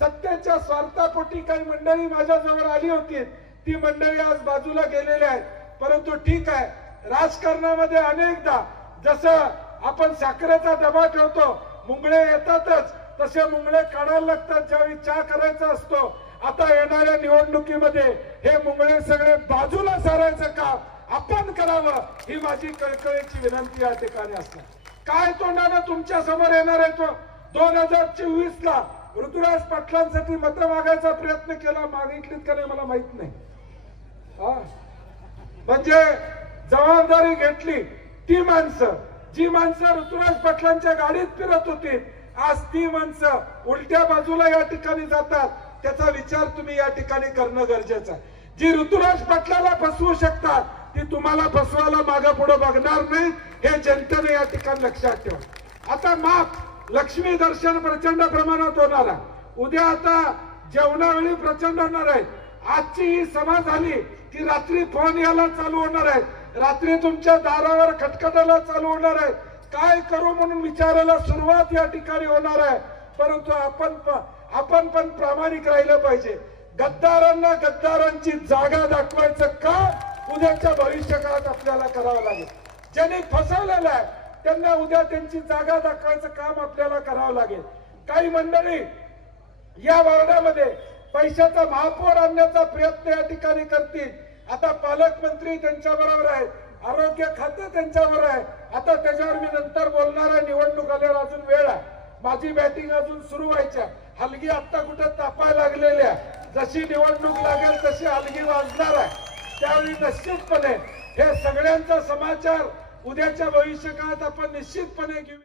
सत्तेच्या स्वार्थापोटी काही मंडळी माझ्याजवळ आली होती. ती मंडळी आज बाजूला गेलेली आहेत. परंतु ठीक आहे. राजकारणामध्ये अनेकदा जसं आपण साखरेचा दबा ठेवतो मुंगळे येतातच तसे मुंगळे काढायला लागतात ज्यावेळी चहा करायचा असतो. आता येणाऱ्या निवडणुकीमध्ये हे मुंगळे सगळे बाजूला सारायचं काम आपण करावं ही माझी कळकळीची विनंती या ठिकाणी असते. काय तोंडानं तुमच्यासमोर येणार आहे तो? दोन हजार चोवीस ला ऋतुराज पाटलांसाठी मत मागायचा प्रयत्न केला मागितलीत का नाही मला माहीत नाही. हा. म्हणजे जबाबदारी घेतली ती माणसं. जी माणसं ऋतुराज पाटलांच्या गाडीत फिरत होती आज ती माणसं उलट्या बाजूला या ठिकाणी जातात. त्याचा विचार तुम्ही या ठिकाणी करणं गरजेचं आहे. जी ऋतुराज पाटलाला फसवू शकतात ती तुम्हाला फसवायला मागे पुढे बघणार नाही. हे जनतेने या ठिकाणी लक्षात ठेवा. आता माफ. लक्ष्मी दर्शन प्रचंड प्रमाणात होणार आहे. उद्या आता जेवणावेळी प्रचंड होणार आहे. आजची ही सभा झाली की रात्री फोन यायला चालू होणार आहे. रात्री तुमच्या दारावर खटखटायला चालू होणार आहे. काय करू म्हणून विचारायला सुरुवात या ठिकाणी होणार आहे. परंतु आपण आपण पण प्रामाणिक राहिलं पाहिजे. गद्दारांना गद्दारांची जागा दाखवायचं का उद्याच्या भविष्य काळात आपल्याला करावं लागेल. ज्यांनी फसवलेलं आहे त्यांना उद्या त्यांची जागा दाखवायचं काम आपल्याला करावं लागेल. काही मंडळी या वार्डामध्ये पैशाचा महापौर आणण्याचा प्रयत्न या ठिकाणी करतील. आता पालकमंत्री त्यांच्या बरोबर आहेत आरोग्य खातं त्यांच्यावर आहे. आता त्याच्यावर मी नंतर बोलणार आहे निवडणूक आल्यावर अजून वेळ आहे. माझी बॅटिंग अजून सुरू व्हायच्या हलगी आता कुठं तापायला लागलेल्या जशी निवडणूक लागेल तशी हलगी वाजणार आहे. त्यावेळी निश्चितपणे हे सगळ्यांचा समाचार उद्याच्या भविष्यकाळात आपण निश्चितपणे घेऊ.